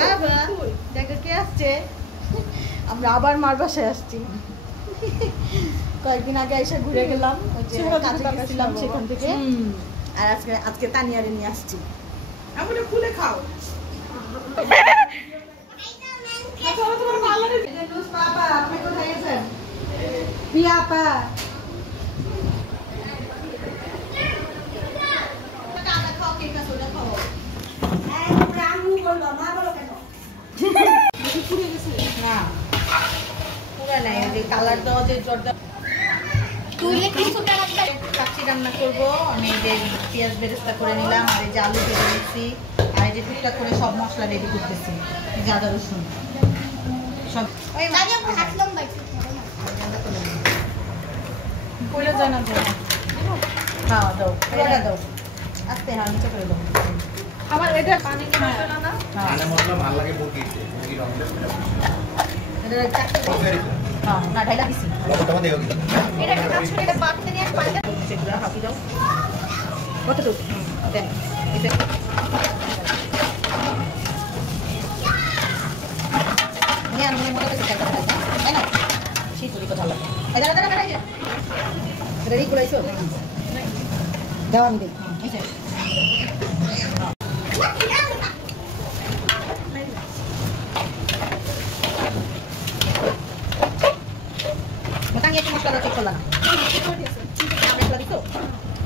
বাবা দেখো কে আসছে। আমরা আবার মার বাসায় আসছি। কয়েকদিন আগে এসে ঘুরে গেলাম, ওই যে কাজে গেছিলাম সেখান থেকে। আর আজকে তানিয়ারে নিয়ে আসছি। আমরা খুলে খাও। আপনি কোথায় গেছেন? প্রিয়া আপা কালার দেওয়া যে জর্দা কাচ্চি রান্না করবো। আমি এই যে পেঁয়াজ বেরেস্তা করে নিলাম, আর এই যে আলু ভেজে নিচ্ছি, আর এই যে টুকটাক করে সব মশলা রেডি করতেছি। আদা রসুন সব করে জানা খাওয়া দাও, পুরোটা দাও, আস্তে হাত নিচে করে দাও। আমার এটা পানি না মশলা ভালো লাগে মুরগিতে, মুরগির অমলেট না ঢাইলা দিছি এটা একটা কাজ করে এটা বাটতে নিয়ে পাইলে সেগুলো হাফি দাও। কতটুকু দেন এটা নিয়ে আমি মনে করতে চাই তাই না? শীত হলে কথা লাগে। এটা দাদা দাদা রেডি করাইছো? দাও আমি দিই।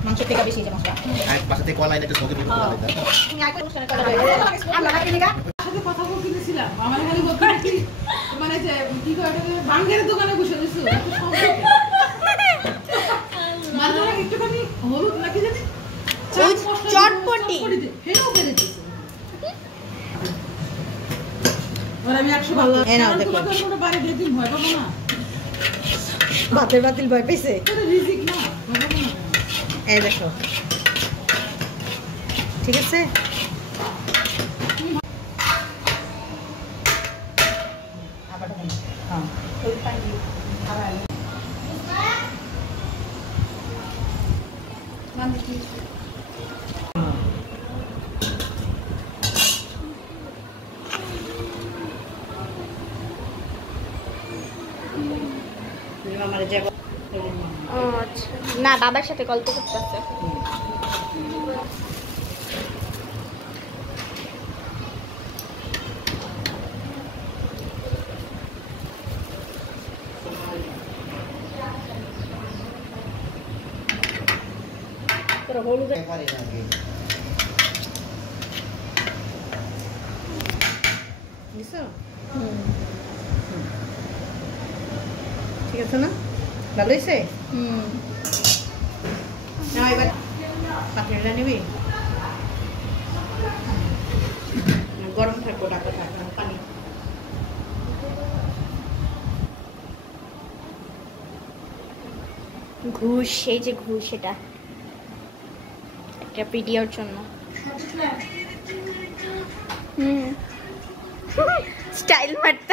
মাংস থেকে বেশি মশলা বাসাতে কলা এটা সঙ্গে তুমি কথা বলতেছিলাম আমার খালি বলতে মানে যে কি করে ভাঙ্গের দোকানে বসে দিছো মানে একটুখানি হলুদ নাকি জানি চটপটি হেও করে দিছো। আর আমি 100 ভালো এনা দেখো তোমার বাড়ি দিন ভয় পাবো না। বাতিল বাতিল ভয় পেয়েছে। এটা রিজিক না ভয় পাবো না। এই দেখো ঠিক আছে। না বাবার সাথে গল্প করতেছে। ঠিক আছে না? ভালো হয়েছে? এবার পাখিটা নিবি, গরম থাকবো, ডাকা থাকবো পানি। ঘুষ, এই যে ঘুষ, এটা একটা ভিডিওর জন্য। স্টাইল মারতে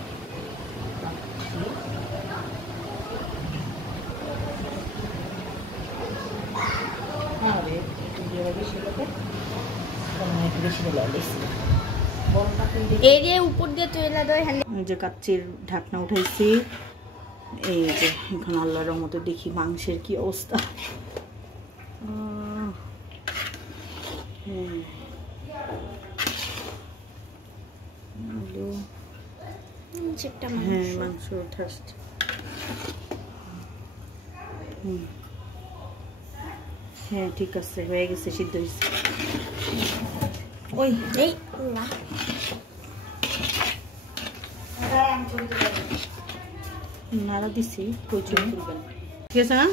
এই যে উপর দিয়ে তুলে দেয়। যে কাচ্চির ঢাকনা উঠাইছি, এই যে এখন আল্লাহর রহমতে দেখি মাংসের কি অবস্থা। হ্যাঁ মাংস উঠে আসছে। হ্যাঁ ঠিক আছে, হয়ে গেছে, সিদ্ধ হয়েছে। ওই এই নাড়া দিছি, প্রচুর ঠিক আছে না?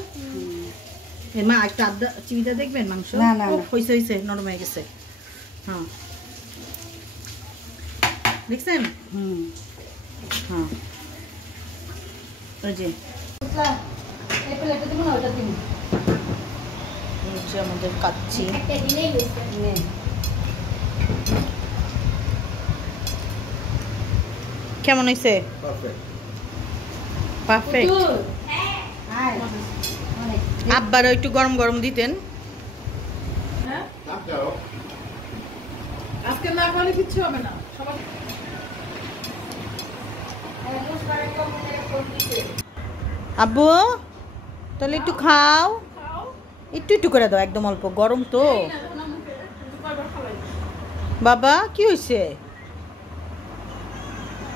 মা একটা আদা চিবিটা দেখবেন মাংস? না না হয়েছে হয়েছে, নরম হয়ে গেছে। হ্যাঁ দেখছেন? হ্যাঁ ওই যে আমাদের কাচ্চি কেমন হয়েছে? পারফেক্ট। আব্বারও একটু গরম গরম দিতেন। আজকে না করলে কিচ্ছু হবে না। আব্বু তাহলে একটু খাও, একটু একটু করে দাও, একদম অল্প, গরম তো। বাবা কি হয়েছে?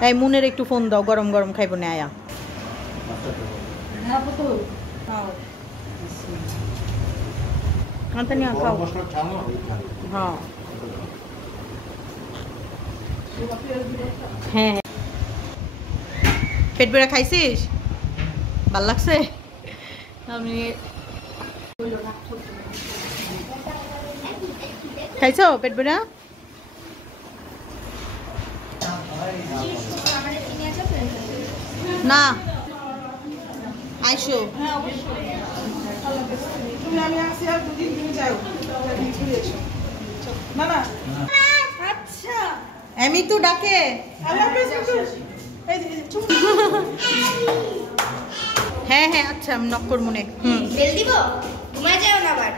এই মুনের একটু ফোন দাও, গরম গরম খাইব না আয়া। খাও হ্যাঁ হ্যাঁ। পেট বেড়া খাইছিস? ভাল লাগছে? আমি খাইছো পেট বেড়া? না আইসো। তুমি আমি আসি আর দুদিন তুমি যাও ঘুরে এসো। না না আচ্ছা আমি তো ডাকে। আল্লাহ হাফেজ কিন্তু এই যে চুপ হ্যাঁ হ্যাঁ আচ্ছা আমি নক করবো নে। বেল দিব, ঘুমায় যাও না আবার।